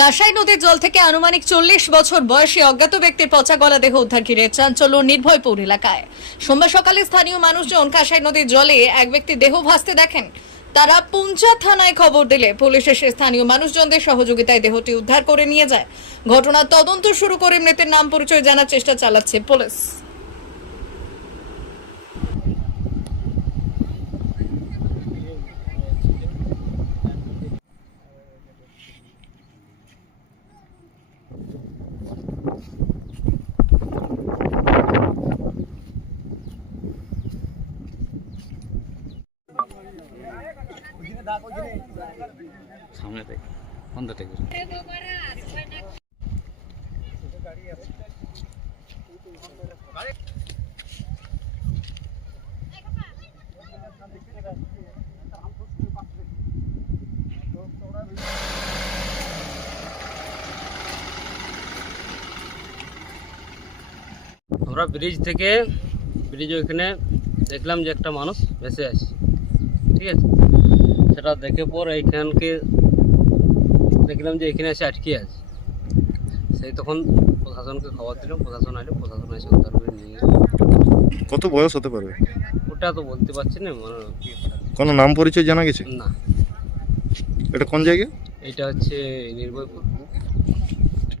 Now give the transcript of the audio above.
কাঁসাই নদীর জল থেকে আনুমানিক 40 বছর বয়সী অজ্ঞাত ব্যক্তির পচা গলা দেহ উদ্ধার ঘিরে চাঞ্চল্য নির্ভয়পুর এলাকায়। সোমবার সকালে স্থানীয় মানুষজন কাঁসাই নদীর জলে এক ব্যক্তির দেহ ভাসতে দেখেন। তারা পুঞ্চা থানায় খবর দিলে পুলিশ এসে স্থানীয় মানুষজনদের সহযোগিতায় দেহটি উদ্ধার করে নিয়ে যায়। ঘটনার তদন্ত শুরু করে মৃতের নাম পরিচয় জানার চেষ্টা চালাচ্ছে পুলিশ। সামনে থেকে বন্ধ থেকে আমরা ব্রিজ ওইখানে দেখলাম যে একটা মানুষ ভেসে আছে, ঠিক আছে। সেটা দেখে পর এইখানকে দেখলাম যে এখানে এসে আটকে আছে। সেই তখন প্রশাসনকে খবর দিলাম, প্রশাসন আসলো, প্রশাসন এসে উদ্ধার করে নিয়ে গেল। কত বয়স হতে পারবে ওটা তো বলতে পারছি না, মানে কোনো নাম পরিচয় জানা গেছে? না। এটা কোন জায়গা? এটা হচ্ছে নির্ভয়পুর।